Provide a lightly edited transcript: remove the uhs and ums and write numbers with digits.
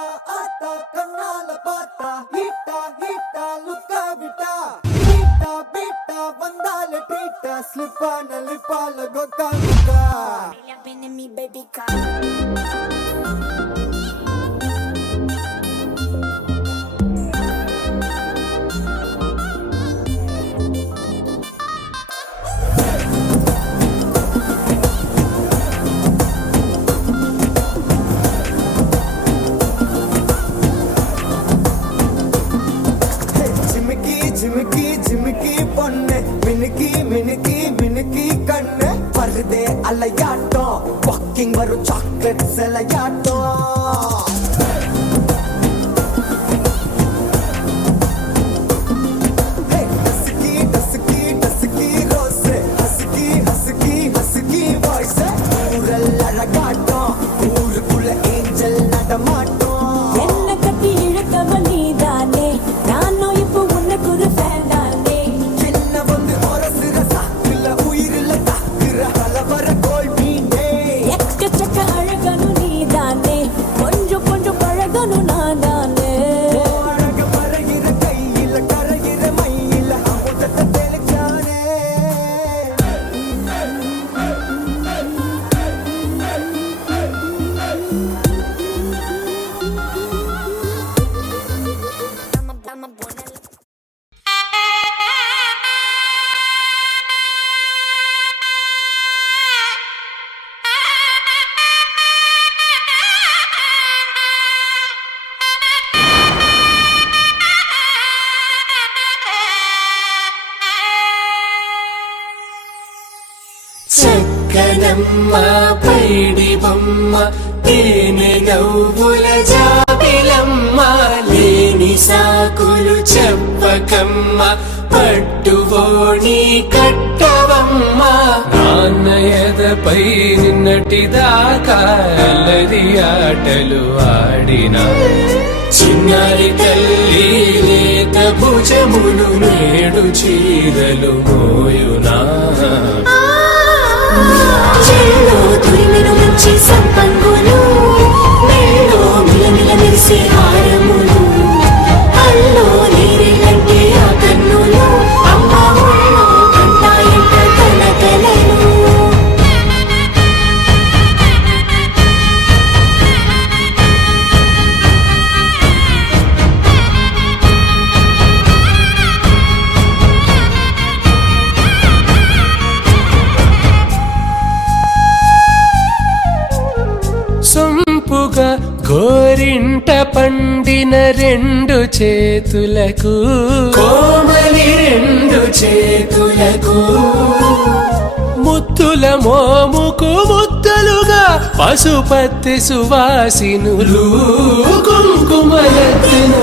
ఆట కన్నాల పాట హిట్ట హిట్ట లుక్క బిట్ట హిట్ట బిట్ట వందాల ట్రీట స్లిప్పాన లిప్పాల గొక్కాంగుక జిమికి జిమికి పొన్నే మినికి మినికి మినికి కన్నే పర్దే అలయాటం వాకింగ్ వరు చాక్లెట్ సెలయాటం హస్కీ హస్కీ హస్కీ రోసే హస్కీ హస్కీ హస్కీ వాయిస్ ఊరల్లడగాటం ఊరుకుల ఏంజల్ నడమాటం చక్కనమ్మ పైడి బొమ్మ తేనె నవ్వుల జాబిలమ్మ లేని సాకులు చెప్పకమ్మ పట్టువోణి కట్టవమ్మ నాన్నయదపై నిన్నటిదాకా అల్లరి ఆటలు ఆడినా చిన్నారి తల్లి లేత భుజములు నేడు చీరలు మోయునా చెల్లో తురిమిను మంచి సంపంగులు మెల్లో మిలమిల మెరిసే హారములు అల్లో నీరిలంటే ఆ కన్నులు అమ్మ ఒళ్ళో కంటాయంట కలకలను సొంపుగా గోరింట పండిన రెండు చేతులకు కోమలి రెండు చేతులకు ముత్తుల మోముకు ముద్దలుగా పసుపత్తి సువాసినులు కుంకుమలెత్తిన